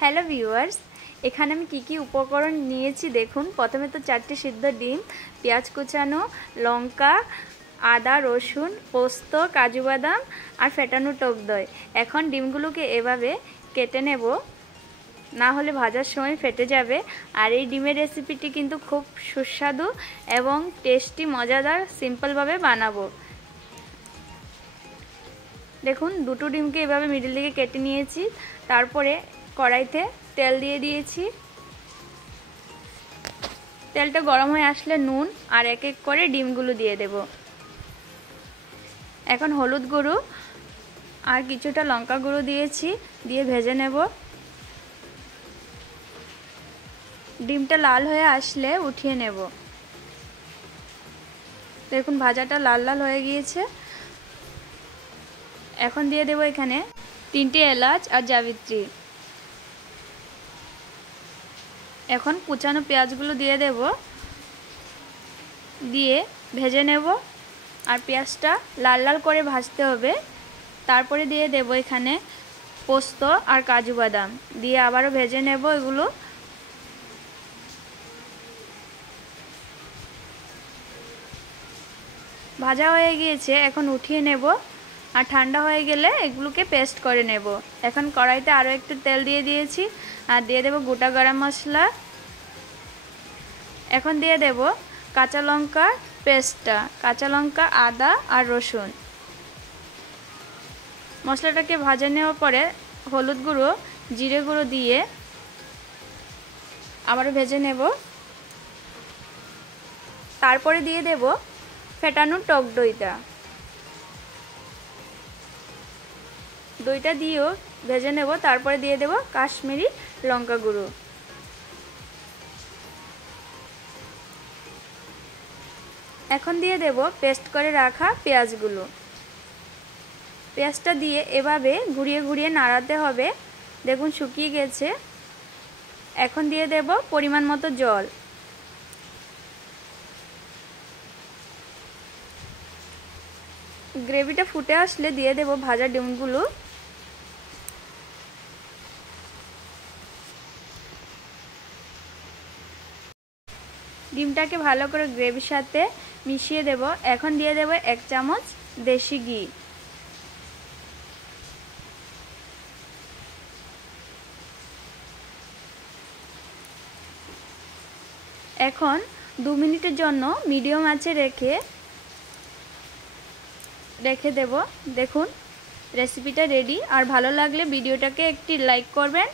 Hello viewers, এখানে আমি কি উপকরণ নিয়েছি দেখুন। প্রথমে তো 4টি সিদ্ধ ডিম, পেঁয়াজ কুচানো, লঙ্কা, আদা, রসুন, পোস্ত, কাজু বাদাম আর ফেটানো টক দই। এখন ডিমগুলোকে এভাবে কেটে নেব, না হলে ভাজার সময় ফেটে যাবে। আর এই ডিমের রেসিপিটি কিন্তু খুব সুস্বাদু এবং টেস্টি, মজাদার, সিম্পলভাবে বানাবো। দেখুন, দুটো ডিমকে এভাবে মিডিল দিকে কেটে নিয়েছি। তারপরে কড়াইতে তেল দিয়ে দিয়েছি। তেলটা গরম হয়ে আসলে নুন আর এক এক করে ডিমগুলো দিয়ে দেব। এখন হলুদ গুঁড়ো আর কিছুটা লঙ্কা গুঁড়ো দিয়েছি, দিয়ে ভেজে নেব। ডিমটা লাল হয়ে আসলে উঠিয়ে নেব। দেখুন, ভাজাটা লাল লাল হয়ে গিয়েছে। এখন দিয়ে দেব এখানে 3টে এলাচ আর জাবিত্রী। এখন কুচানো পেঁয়াজগুলো দিয়ে দেব, দিয়ে ভেজে নেব। আর পেঁয়াজটা লাল লাল করে ভাজতে হবে। তারপরে দিয়ে দেব এখানে পোস্ত আর কাজু বাদাম, দিয়ে আবারও ভেজে নেব। এগুলো ভাজা হয়ে গিয়েছে, এখন উঠিয়ে নেব। আর ঠান্ডা হয়ে গেলে এগুলোকে পেস্ট করে নেব। এখন কড়াইতে আরও একটু তেল দিয়ে দিয়েছি আর দিয়ে দেব গোটা গরম মশলা। এখন দিয়ে দেব কাঁচা লঙ্কার পেস্টটা, কাঁচা লঙ্কা, আদা আর রসুন। মশলাটাকে ভাজা নেওয়ার পরে হলুদ গুঁড়ো, জিরে গুঁড়ো দিয়ে আবারও ভেজে নেব। তারপরে দিয়ে দেব ফেটানো টক দইটা। দইটা দিয়েও ভেজে নেব। তারপরে দিয়ে দেব কাশ্মীরি লঙ্কা গুঁড়ো। এখন দিয়ে দেব পেস্ট করে রাখা পেঁয়াজগুলো। পেঁয়াজটা দিয়ে এভাবে ঘুরিয়ে ঘুরিয়ে নাড়াতে হবে। দেখুন, শুকিয়ে গেছে। এখন দিয়ে দেব পরিমাণ মতো জল। গ্রেভিটা ফুটে আসলে দিয়ে দেব ভাজা ডিমগুলো। ডিমটাকে ভালো করে গ্রেভির সাথে মিশিয়ে দেব। এখন দিয়ে দেব 1 চামচ দেশি ঘি। এখন 2 মিনিটের জন্য মিডিয়াম আঁচে রেখে দেব। দেখুন, রেসিপিটা রেডি। আর ভালো লাগলে ভিডিওটাকে একটি লাইক করবেন